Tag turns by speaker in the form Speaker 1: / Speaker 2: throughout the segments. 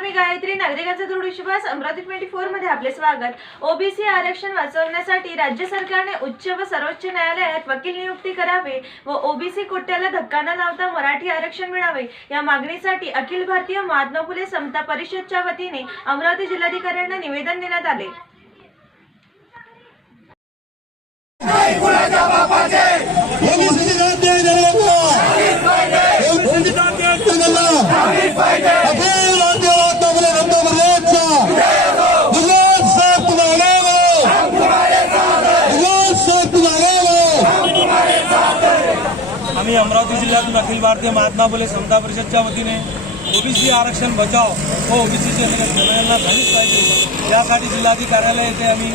Speaker 1: मी गायत्री नागरिकांचा दृढ विश्वास अमरावती ट्वेंटी फोरमध्ये आपले स्वागत. ओबीसी आरक्षण वाचवण्यासाठी राज्य सरकारने उच्च व सर्वोच्च न्यायालयात वकील नियुक्ती करावे व ओबीसी कोट्याला धक्का न लावता मराठी आरक्षण मिळावे या मागणीसाठी अखिल भारतीय महात्मा फुले समता परिषदच्या वतीने अमरावती जिल्हाधिकाऱ्यांना निवेदन देण्यात आले
Speaker 2: ओबीसी राज्य जनता ओबीसी राज्य जनता अखिल राज्य वाटपामुळे रद्द प्रदेशचा गुजरात साहेब तुम्हाला गुजरात साहेब तुम्हाला
Speaker 3: आम्ही अमरावती जिल्ह्यातून अखिल भारतीय महात्मा फुले समता परिषदच्या वतीने ओबीसी आरक्षण बचाव व ओबीसीचे जनगणना झालीच पाहिजे यासाठी जिल्हाधिकारी कार्यालय येथे आम्ही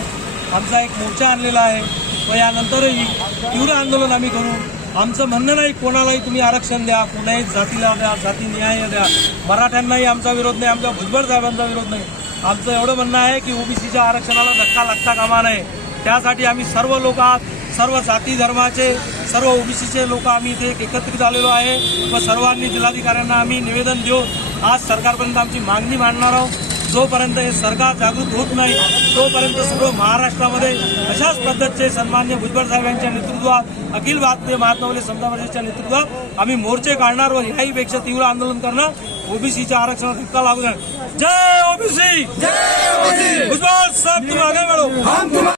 Speaker 3: आमचा एक मोर्चा आणलेला आहे व यानंतरही तीव्र आंदोलन आम्ही करू आमचं म्हणणं नाही कोणालाही तुम्ही आरक्षण द्या कोणाही जातीला द्या जाती न्याय द्या मराठ्यांनाही आमचा विरोध नाही आमच्या भुजबळ साहेबांचा विरोध नाही. आमचं एवढं म्हणणं आहे की ओबीसीच्या आरक्षणाला धक्का लागता कामा नये. त्यासाठी आम्ही सर्व लोक आहात. सर्व जाती धर्माचे सर्व ओबीसीचे लोक आम्ही इथे एक एकत्रित आलेलो आहे. व सर्वांनी जिल्हाधिकाऱ्यांना आम्ही निवेदन देऊन आज सरकारपर्यंत आमची मागणी मांडणार आहोत. जोपर्यंत हे सरकार जागृत होत नाही तोपर्यंत सर्व महाराष्ट्रामध्ये अशाच पद्धतीचे सन्मान्य भुजबळ साहेब यांच्या नेतृत्वात अखिल भारतीय महात्मा फुले समता परिषदेच्या नेतृत्वात आम्ही मोर्चे काढणार व याही पेक्षा तीव्र आंदोलन करणार ओबीसीच्या आरक्षणाला धक्का लागू जय ओबीसी! भुजबळ साहेब तुम्ही आगे वाढो